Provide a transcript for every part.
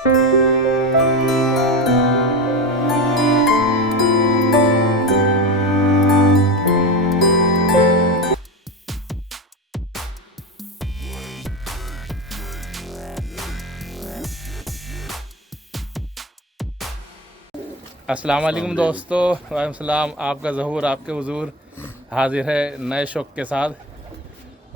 अस्सलाम वालेकुम दोस्तों, वालेकुम सलाम। आपका ज़हूर आपके हुजूर हाजिर है नए शौक़ के साथ।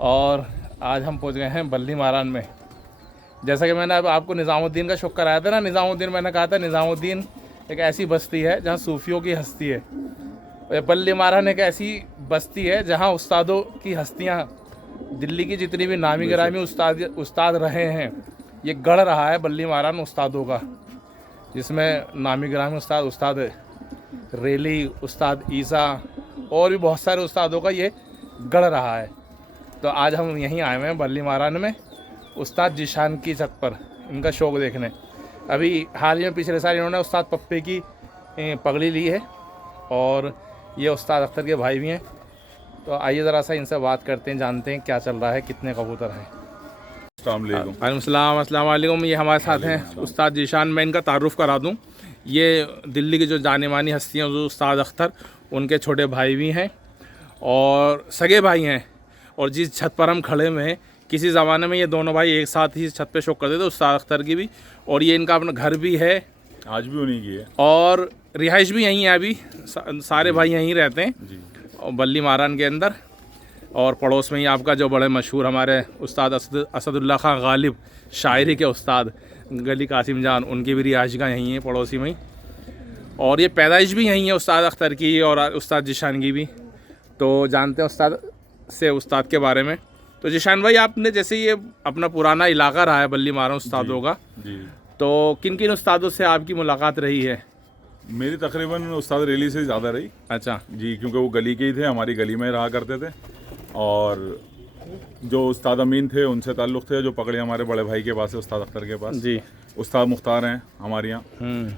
और आज हम पहुंच गए हैं बल्ली मारान में। जैसा कि मैंने अब आपको निज़ामुद्दीन का शौक़ कराया था ना, निज़ामुद्दीन मैंने कहा था निज़ामुद्दीन एक ऐसी बस्ती है जहां सूफ़ियों की हस्ती है। बल्ली मारान एक ऐसी बस्ती है जहां उस्तादों की हस्तियां, दिल्ली की जितनी भी नामी गिरामी उस्ताद रहे हैं, ये गढ़ रहा है बल्ली मारान उस्तादों का, जिसमें नामी गिरामी उस्ताद रेली, उस्ताद ईसा और भी बहुत सारे उस्तादों का ये गढ़ रहा है। तो आज हम यहीं आए हुए हैं बल्ली मारान में उस्ताद जीशान की छत पर इनका शौक़ देखने। अभी हाल ही में पिछले साल इन्होंने उस्ताद पप्पे की पगड़ी ली है और ये उस्ताद अख्तर के भाई भी हैं। तो आइए ज़रा सा इनसे बात करते हैं, जानते हैं क्या चल रहा है, कितने कबूतर हैं। अस्सलाम वालेकुम। ये हमारे साथ हैं उस्ताद जीशान। मैं इनका तारुफ़ करा दूं, ये दिल्ली की जो जाने मानी हस्तियाँ जो उस्ताद अख्तर, उनके छोटे भाई भी हैं और सगे भाई हैं। और जिस छत पर हम खड़े हुए हैं, किसी ज़माने में ये दोनों भाई एक साथ ही छत पे शौक़ करते थे, उस्ताद अख्तर की भी। और ये इनका अपना घर भी है, आज भी उन्हीं की है, और रिहाइश भी यहीं है। अभी सारे भाई यहीं रहते हैं जी। और बल्ली मारान के अंदर। और पड़ोस में ही आपका जो बड़े मशहूर हमारे उस्ताद असदुल्ला खां गालिब, शायरी के उस्ताद, गली कासिम जान, उनकी भी रिहाइशगाह यहीं है पड़ोसी में ही। और ये पैदाइश भी यहीं है उस्ताद अख्तर की और उस्ताद जीशान की भी। तो जानते हैं उस्ताद से उस्ताद के बारे में। तो जीशान भाई, आपने जैसे ये अपना पुराना इलाका रहा है बल्ली मारान उस्तादों का, जी। तो किन किन उस्तादों से आपकी मुलाकात रही है? मेरी तकरीबन उस्ताद रेली से ज़्यादा रही। अच्छा जी, क्योंकि वो गली के ही थे, हमारी गली में रहा करते थे। और जो उस्ताद अमीन थे उनसे ताल्लुक़ थे, जो पकड़े हमारे बड़े भाई के पास है, उस्ताद अख्तर के पास जी। उस्ताद मुख्तार हैं हमारे यहाँ,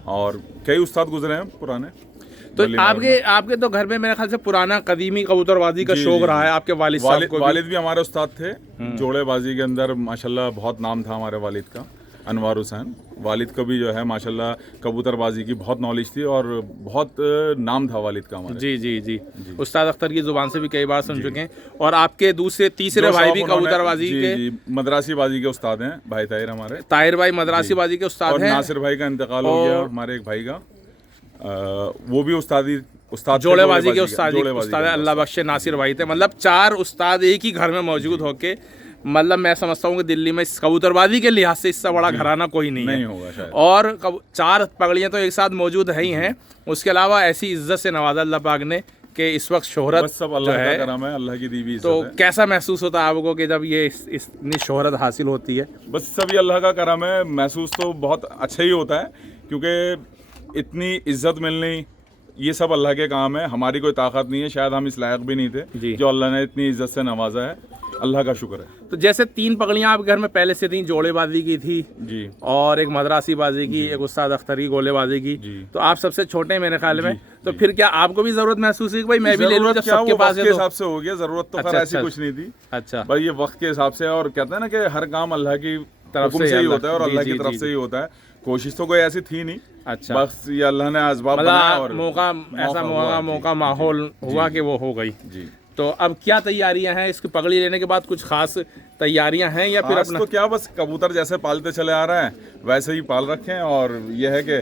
और कई उस्ताद गुजरे हैं पुराने। तो आपके तो घर में मेरे ख्याल से पुराना कदीमी कबूतरबाजी का शौक रहा है। आपके वालिद भी हमारे उस्ताद थे। जोड़ेबाजी के अंदर माशाल्लाह बहुत नाम था हमारे वालिद का, अनवार हुसैन। वालिद को भी जो है माशाल्लाह कबूतरबाजी की बहुत नॉलेज थी और बहुत नाम था वालिद का हमारे। जी जी जी, जी। उस्ताद अख्तर की ज़ुबान से भी कई बार सुन चुके हैं। और आपके दूसरे तीसरे भाई भी कबूतरबाजी के मद्रासी बाजी के उस्ताद हैं, भाई ताहिर हमारे। ताहिर भाई मद्रासी बाजी के उस्ताद हैं। नासिर भाई का इंतकाल हो गया, हमारे एक भाई का, वो भी उस्ताद जोड़ेबाजी के उस्ताद अल्लाह बख्शे नासिर भाई थे। मतलब 4 उस्ताद एक ही घर में मौजूद होके, मतलब मैं समझता हूँ कि दिल्ली में कबूतरबाजी के लिहाज से इससे बड़ा घराना कोई नहीं होगा शायद। और 4 पगड़ियाँ तो एक साथ मौजूद है ही हैं। उसके अलावा ऐसी इज्जत से नवाजा अल्लाह पाक ने कि इस वक्त शोहरत सब अल्लाह का करम है, अल्लाह की दी हुई इज्जत तो है। कैसा महसूस होता है आपको कि जब ये इतनी शोहरत हासिल होती है? बस सभी अल्लाह का करम है। महसूस तो बहुत अच्छा ही होता है, क्योंकि इतनी इज्जत मिलनी ये सब अल्लाह के काम है। हमारी कोई ताकत नहीं है, शायद हम इस लायक भी नहीं थे जो अल्लाह ने इतनी इज्जत से नवाजा है। अल्लाह का शुक्र है। तो जैसे 3 पगड़ियाँ आपके घर में पहले से थी, जोड़ेबाजी की थी जी, और एक मद्रासी बाजी की, एक उस्ताद अख्तर की गोलेबाजी की, तो आप सबसे छोटे मेरे ख्याल में। तो फिर क्या आपको भी जरूरत महसूस हुई कि भाई मैं भी ले लूं? जब सबके पास है, हिसाब से हो गया। जरूरत तो खैर ऐसी कुछ नहीं थी। अच्छा भाई, ये वक्त के हिसाब से, और कहते हैं ना कि हर काम अल्लाह की तरफ से ही होता है और अल्लाह की तरफ से ही होता है। कोशिश तो कोई ऐसी थी नहीं। अच्छा, बस ये अल्लाह ने असबाब बनाया और मौका माहौल हुआ कि वो हो गई जी। तो अब क्या तैयारियां हैं इसकी पगड़ी लेने के बाद? कुछ खास तैयारियां हैं या फिर अपना तो क्या, बस कबूतर जैसे पालते चले आ रहे हैं वैसे ही पाल रखे हैं। और यह है कि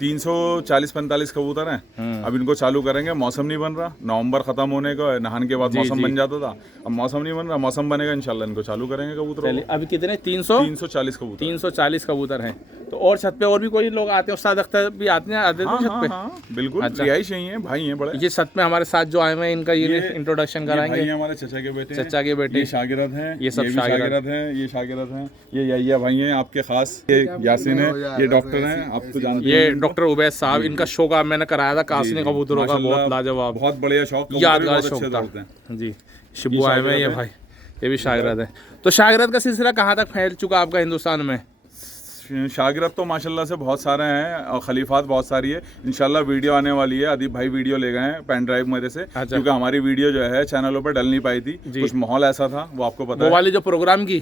340-45 कबूतर हैं। अब इनको चालू करेंगे। मौसम नहीं बन रहा, नवंबर खत्म होने को, नहान के बाद मौसम बन जाता था। अब मौसम नहीं बन रहा, मौसम बनेगा इंशाल्लाह इनको चालू करेंगे कबूतर। अभी कितने? 340 कबूतर। 340 कबूतर हैं। तो और छत पे और भी कोई लोग आते हैं? उस्ताद अख्तर भी आते हैं छत पे? बिल्कुल, रिहाइश यही है, भाई हैं बड़े। ये छत में हमारे साथ जो आए हैं, इनका ये इंट्रोडक्शन कराएंगे। हमारे चचा के बेटे, ये शागिर्द हैं, ये सब शागिर्द हैं, ये शागिर्द हैं। ये यहिया भाई हैं आपके खास, ये यासीन है, ये डॉक्टर हैं, आप तो जानते हैं। ये डॉक्टर उबैद साहब, इनका शौक मैंने कराया था कासनी कबूतरों का, बहुत लाजवाब, बहुत बढ़िया शौक, यादगार शौक था जी। शिबू आए हुए, ये भाई ये भी शागिर्द है। तो शागिर्द का सिलसिला कहाँ तक फैल चुका आपका हिंदुस्तान में? शागिर्द तो माशाल्लाह से बहुत सारे हैं और खलीफात बहुत सारी है। इंशाल्लाह वीडियो आने वाली है। अदीब भाई वीडियो ले गए हैं पेन ड्राइव मेरे से। अच्छा। क्योंकि हमारी वीडियो जो है चैनलों पर डल नहीं पाई थी, कुछ माहौल ऐसा था, वो आपको पता है, वो वाली जो प्रोग्राम की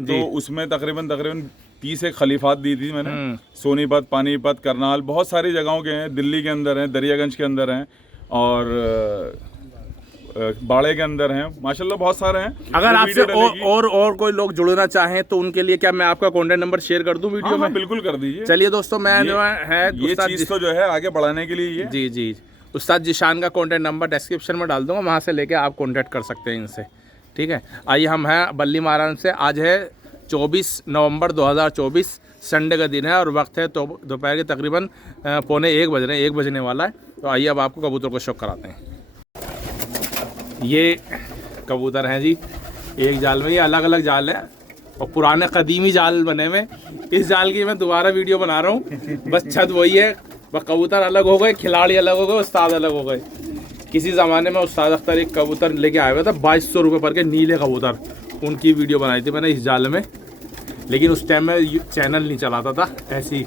तो उसमें तकरीबन 30 एक खलीफात दी थी मैंने। सोनीपत, पानीपत, करनाल, बहुत सारी जगहों के हैं। दिल्ली के अंदर हैं, दरियागंज के अंदर हैं और बाड़े के अंदर हैं। माशाल्लाह बहुत सारे हैं। अगर आपसे और कोई लोग जुड़ना चाहें तो उनके लिए क्या मैं आपका कॉन्टैक्ट नंबर शेयर कर दूं वीडियो में? बिल्कुल कर दीजिए। चलिए दोस्तों, मैं जो है ये चीज़ तो जो है आगे बढ़ाने के लिए जी जी उस्ताद जीशान का कॉन्टैक्ट नंबर डिस्क्रिप्शन में डाल दूंगा, वहाँ से लेके आप कॉन्टैक्ट कर सकते हैं इनसे। ठीक है, आइए हम हैं बल्ली मारान से। आज है 24 नवंबर 2024, संडे का दिन है और वक्त है तो दोपहर के तकरीबन 1 बजने वाला है। तो आइए अब आपको कबूतर को शौक कराते हैं। ये कबूतर हैं जी, एक जाल में, ये अलग अलग जाल है और पुराने कदीमी जाल बने हुए। इस जाल की मैं दोबारा वीडियो बना रहा हूँ, बस छत वही है, बस कबूतर अलग हो गए, खिलाड़ी अलग हो गए, उस्ताद अलग हो गए। किसी ज़माने में उस्ताद अख्तर एक कबूतर लेके आए हुए थे 2200 रुपये पर के, नीले कबूतर, उनकी वीडियो बनाई थी मैंने इस जाल में। लेकिन उस टाइम में चैनल नहीं चलाता था, ऐसी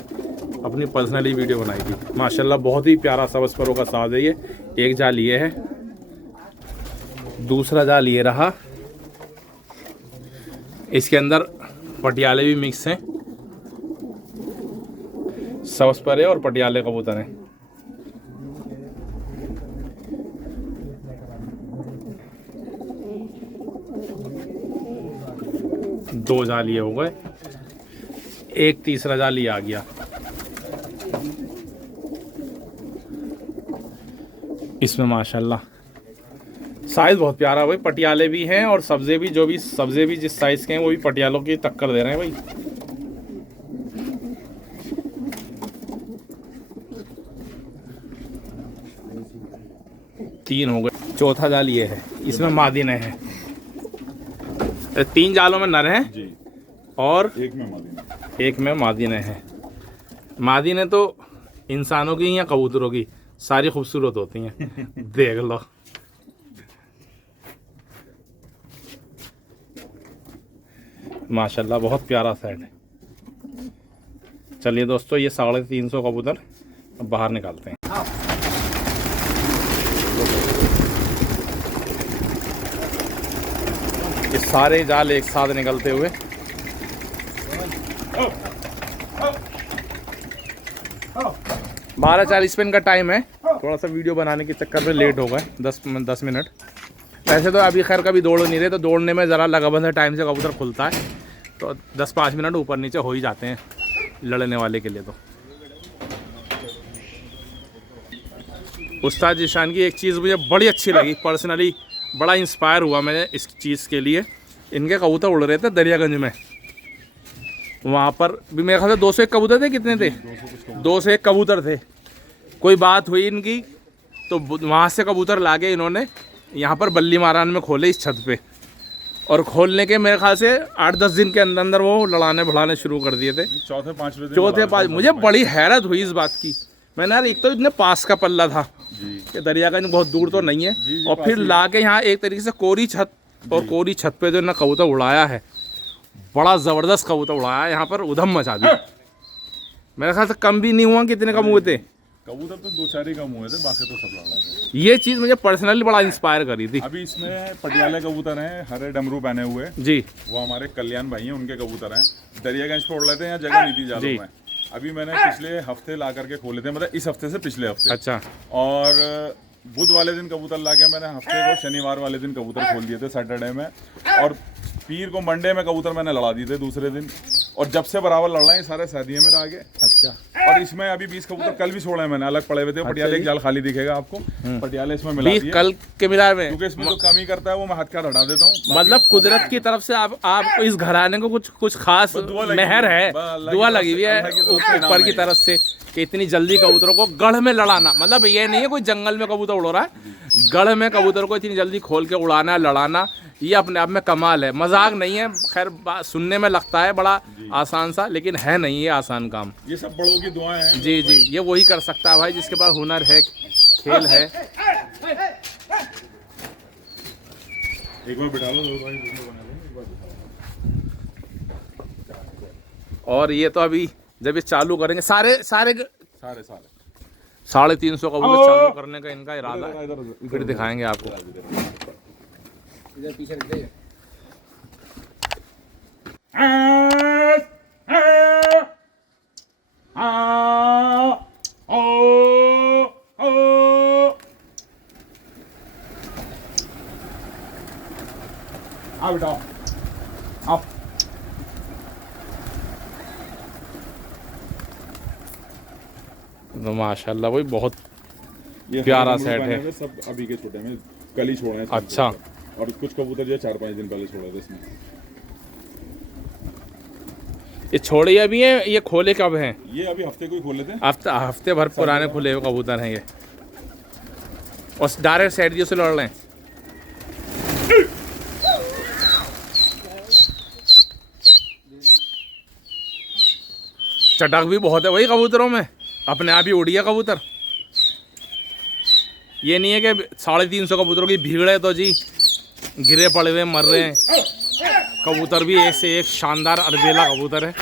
अपनी पर्सनली वीडियो बनाई थी। माशाल्लाह बहुत ही प्यारा सबस्परों का साज है ये। एक जाल ये है, दूसरा जाल ये रहा, इसके अंदर पटियाले भी मिक्स हैं, सबस्पर है और पटियाले कबूतर हैं। दो जाल ये हो गए, एक तीसरा जाल ये आ गया। इसमें माशाल्लाह साइज़ बहुत प्यारा है भाई, पटियाले भी हैं और सब्ज़े भी, सब्ज़े भी जिस साइज़ के हैं वो भी पटियालों की टक्कर दे रहे हैं भाई। तीन हो गए, चौथा जाल ये है, इसमें मादीने हैं। 3 जालों में नर हैं जी, और एक में मादीने हैं। मादीने तो इंसानों की या कबूतरों की सारी खूबसूरत होती हैं। देख लो, माशाल्लाह बहुत प्यारा सेट है। चलिए दोस्तों, ये 350 कबूतर अब बाहर निकालते हैं। ये सारे जाल एक साथ निकलते हुए। बारह 40 मिनट का टाइम है, थोड़ा सा वीडियो बनाने के चक्कर में लेट हो गए 10 मिनट। वैसे तो अभी खैर कभी दौड़ नहीं रहे, तो दौड़ने में ज़रा लगाबंद है, टाइम से कबूतर खुलता है तो 10-5 मिनट ऊपर नीचे हो ही जाते हैं लड़ने वाले के लिए। तो उस्ताद जीशान की एक चीज़ मुझे बड़ी अच्छी लगी, पर्सनली बड़ा इंस्पायर हुआ मैं इस चीज़ के लिए। इनके कबूतर उड़ रहे थे दरियागंज में, वहाँ पर भी मेरे ख्याल से 201 कबूतर थे। कितने थे? 201 कबूतर थे। कोई बात हुई इनकी तो वहाँ से कबूतर ला के इन्होंने यहाँ पर बल्ली मारान में खोले इस छत पे, और खोलने के मेरे ख्याल से 8-10 दिन के अंदर अंदर वो लड़ाने भड़ाने शुरू कर दिए थे। चौथे पाँच मुझे बड़ी हैरत हुई इस बात की। मैंने यार, एक तो इतने पास का पल्ला था कि दरियागंज बहुत दूर तो नहीं है, और फिर ला के यहाँ एक तरीके से कोरी छत, और कोरी छत पे जो ना कबूतर उड़ाया है, बड़ा ज़बरदस्त कबूतर उड़ाया है, यहाँ पर उधम मचा दी। मेरे ख्याल से कम भी नहीं हुआ, कितने कम हुए थे कबूतर? तो 2-4 ही कम हुए थे, बाकी तो सब लड़ा थे। ये चीज़ मुझे पर्सनली बड़ा इंस्पायर करी थी। अभी इसमें पटियाले कबूतर हैं, हरे डमरू पहने हुए जी, वो हमारे कल्याण भाई हैं, उनके कबूतर हैं। दरियागंज पे उड़ रहे थे, यहाँ जगह नहीं थी जालों में। अभी मैंने पिछले हफ्ते ला करके खोले थे, मतलब इस हफ्ते से पिछले हफ्ते। अच्छा। और बुध वाले दिन कबूतर ला के मैंने हफ्ते को शनिवार वाले दिन कबूतर खोल दिए थे, सैटरडे में, और पीर को मंडे में कबूतर मैंने लड़ा दिए थे दूसरे दिन। और जब से बराबर लड़ रहे हैं, सारे सैदिये मेरे आगे। अच्छा। और इसमें अभी 20 कबूतर कल भी छोड़े हैं मैंने, अलग पड़े हुए थे। पटियाले एक जाल खाली दिखेगा आपको, पटियाले इसमें मिला दिए कल के मिला में, क्योंकि इसमें तो कमी करता है वो मैं हाथ का हटा देता हूँ। मतलब कुदरत की तरफ से आप इस घराने को कुछ खास मेहर है, दुआ लगी हुई है ऊपर की तरफ से कि इतनी जल्दी कबूतरों को गढ़ में लड़ाना। मतलब ये नहीं है कोई जंगल में कबूतर उड़ रहा है, गढ़ में कबूतर को इतनी जल्दी खोल के उड़ाना, लड़ाना, ये अपने आप में कमाल है, मजाक नहीं है। खैर सुनने में लगता है बड़ा आसान सा, लेकिन है नहीं ये आसान काम। ये सब बड़ों की दुआएं हैं। जी जी, ये वही कर सकता है भाई जिसके पास हुनर है, खेल है। एक बार बिठा लो, और ये तो अभी जब ये चालू करेंगे सारे 350 कबूतर चालू करने का इनका इरादा है, फिर दिखाएंगे आपको। इधर पीछे रख दे। आओ बेटा आओ। तो माशाल्लाह भाई बहुत ये प्यारा हमारे सेट मुर्गे है। पाने में सब अभी के छोटे में कल ही छोड़े हैं सब अच्छा। कबूतर। और कुछ कबूतर जो है 4-5 दिन पहले छोड़े थे इसमें। ये छोड़े अभी हैं, ये खोले कब हैं? ये अभी हफ्ते को ही खोले थे। हफ्ते भर पुराने खुले हुए कबूतर हैं ये, और डायरेक्ट साइड दियो से लड़ रहे हैं। चटक भी बहुत है भाई कबूतरों में, अपने आप ही उड़ गया कबूतर। ये नहीं है कि 350 कबूतरों की भीड़ है तो जी गिरे पड़े हुए मर रहे हैं। कबूतर भी एक से एक शानदार अलबेला कबूतर है।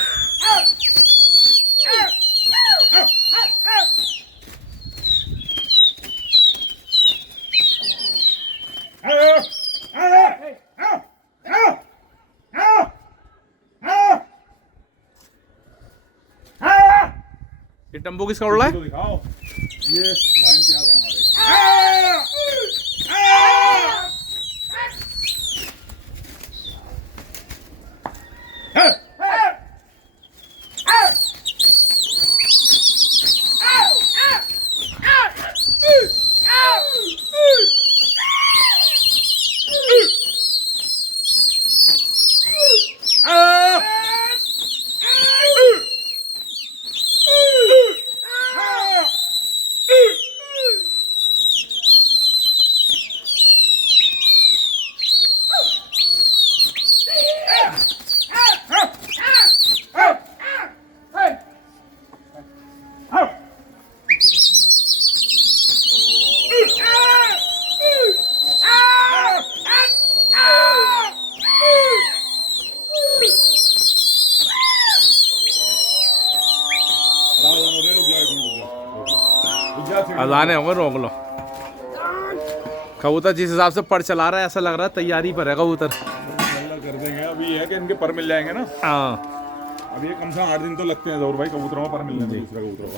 ये टम्बू किसका उड़ रहा है? तो दिखाओ, ये लाइन प्याज है हमारे। अजाने होंगे, रोक लो। कबूतर जिस हिसाब से पर चला रहा है ऐसा लग रहा है तैयारी पर है कबूतर। अल्लाह कर देंगे। अभी ये है कि इनके पर मिल जाएंगे ना। हाँ, अब ये कम से कम 8 दिन तो लगते हैं जरूर भाई कबूतरों में पर मिलने में, दूसरे कबूतरों को।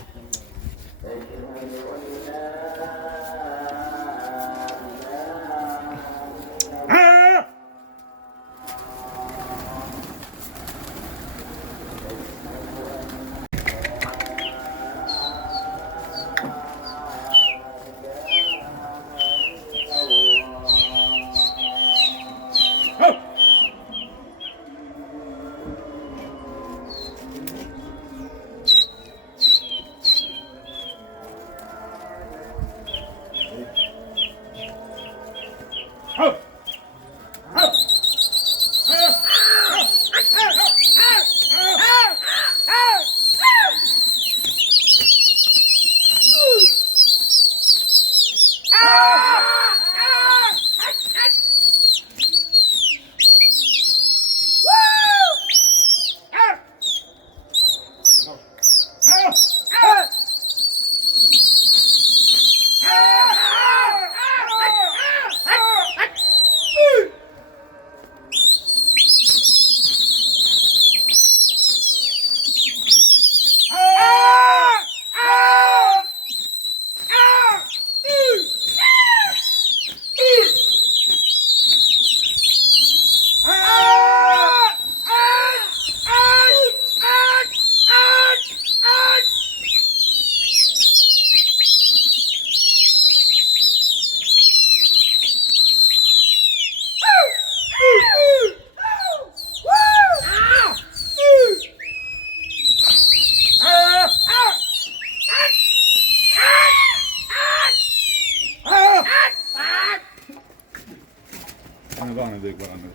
आने दो एक बार, आने दो।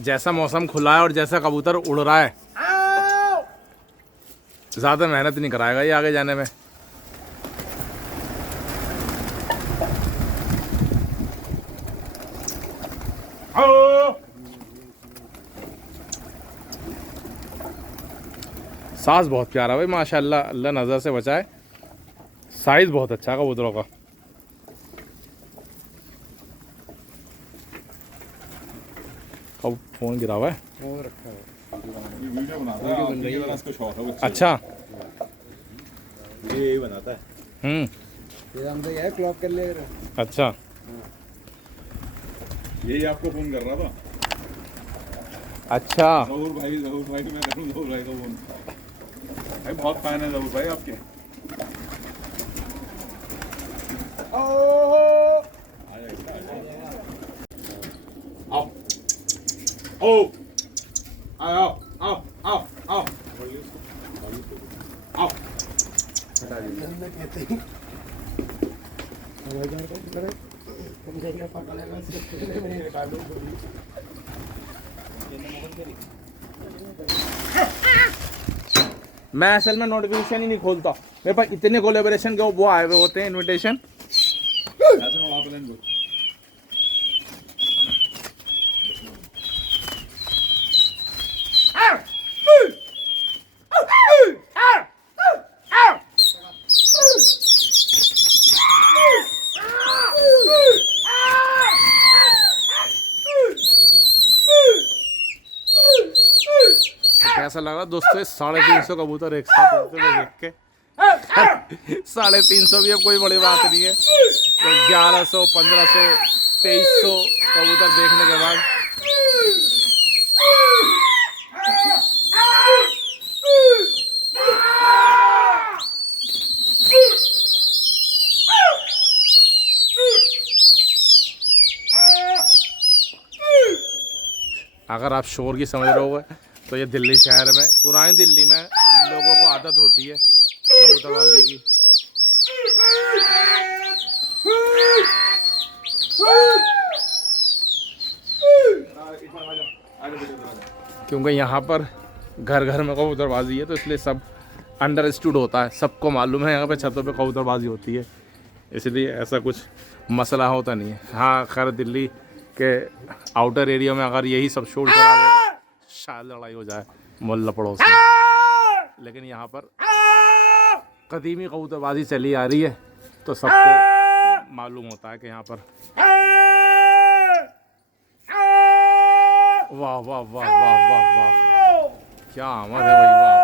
जैसा मौसम खुला है और जैसा कबूतर उड़ रहा है, ज़्यादा मेहनत नहीं कराएगा ये आगे जाने में। साइज बहुत प्यारा भाई माशाल्लाह, अल्लाह नज़र से बचाए। साइज़ बहुत अच्छा है कबूतरों का। कब फोन गिरा हुआ है? वो रखा है। वीडियो बनाता है, आपकी तरह इसको शौक है बच्चे अच्छा। को। ये बनाता है। ये हम तो ये क्लॉक कर ले रहे। अच्छा यही आपको फोन कर रहा था। अच्छा। जहूर भाई मैं करूँ जहूर भाई को फोन। भाई बहुत फैन है जहूर भाई आपके। आओ ओ आओ आओ आओ आओ आओ। कहते हैं तुम देखना पता लगा मैं असल में नोटिफिकेशन ही नहीं खोलता, मेरे पास इतने कोलेबोरेशन के वो आए हुए होते हैं इनविटेशन। कैसा लग रहा दोस्तों 350 कबूतर एक साथ उड़ते हुए देख के। 350 भी अब कोई बड़ी बात नहीं है, तो 1100 1500 2300 कबूतर देखने के बाद अगर आप शोर की समझ रहे हो तो ये दिल्ली शहर में, पुरानी दिल्ली में लोगों को आदत होती है कबूतरबाजी की। क्योंकि यहाँ पर घर घर में कबूतरबाजी है, तो इसलिए सब अंडरस्टूड होता है, सबको मालूम है यहाँ पे छतों पे कबूतरबाजी होती है, इसलिए ऐसा कुछ मसला होता नहीं है। हाँ खैर दिल्ली के आउटर एरिया में अगर यही सब शोर करा हो तो शायद लड़ाई हो जाए मोहल्ला पड़ोस में, लेकिन यहाँ पर कदीमी कबूतरबाजी चली आ रही है तो सबको मालूम होता है कि यहाँ पर वाह वाह वाह वाह वाह वाह क्या आवाज़ है भाई, वाह।